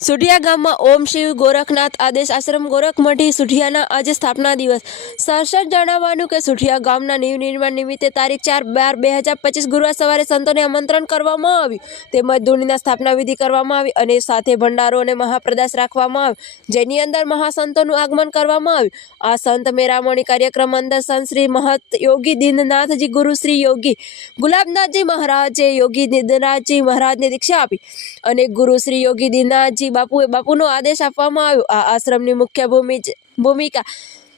સુઢિયા ગામમાં ઓમ શિવ ગોરખનાથ આદેશ આશ્રમ ગોરખમઢી સુઢિયાના આજે સ્થાપના દિવસ સહર્ષદ જણાવવાનું કે સુઢિયા ગામના નિર્માણ નિમિત્તે તારીખ 4/12/2025 ગુરુવાર સવારે સંતોને આમંત્રણ કરવામાં આવ્યું તેમજ ધૂણીના સ્થાપના વિધિ કરવામાં આવી અને સાથે ભંડારો અને મહાપ્રદાસ રાખવામાં આવ્યો જેની અંદર મહાસંતોનું આગમન કરવામાં આવ્યું। આ સંત મેરામણી કાર્યક્રમ અંદર સંત શ્રી મહત યોગી દીનનાથજી ગુરુ શ્રી યોગી ગુલાબનાથજી મહારાજે યોગી દીનનાથજી મહારાજને દીક્ષા આપી અને ગુરુ શ્રી યોગી દીનનાથજી બાપુનો આદેશ આપવામાં આવ્યો। આ આશ્રમની મુખ્ય ભૂમિકા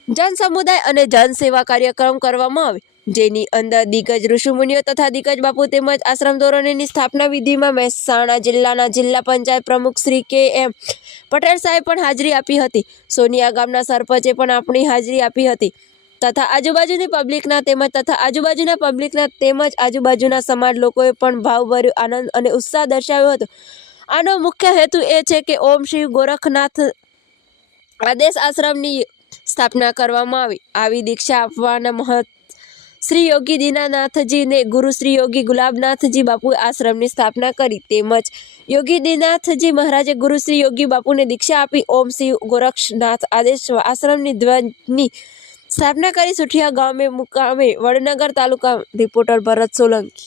જન સમુદાય અને જન સેવા કાર્યક્રમ કરવામાં આવે જેની અંદર દિગ્ગજ ઋષિમુનિઓ તથા દિગ્ગજ બાપુ તેમજ આશ્રમ ધોરણોની સ્થાપના વિધિમાં મહેસાણા જિલ્લાના જિલ્લા પંચાયત પ્રમુખ શ્રી કે.એમ. પટેલ સાહેબ પણ હાજરી આપી હતી। સોનિયા ગામના સરપંચે પણ આપણી હાજરી આપી હતી તથા આજુબાજુના આજુબાજુના સમાજ લોકોએ પણ ભાવભર્યો આનંદ અને ઉત્સાહ દર્શાવ્યો હતો। આનો મુખ્ય હેતુ એ છે કે ઓમ શિવ ગોરખનાથ આદેશ આશ્રમની સ્થાપના કરવામાં આવી દીક્ષા આપવાના મહત શ્રી યોગી દીનાનાથજી ને ગુરુ શ્રી યોગી ગુલાબનાથજી બાપુએ આશ્રમની સ્થાપના કરી તેમજ યોગી દીનાથજી મહારાજે ગુરુ શ્રી યોગી બાપુને દીક્ષા આપી ઓમ શિવ ગોરખનાથ આદેશ આશ્રમની ધ્વજની સ્થાપના કરી સુઠિયા ગામે મુકામે વડનગર તાલુકા। રિપોર્ટર ભરત સોલંકી।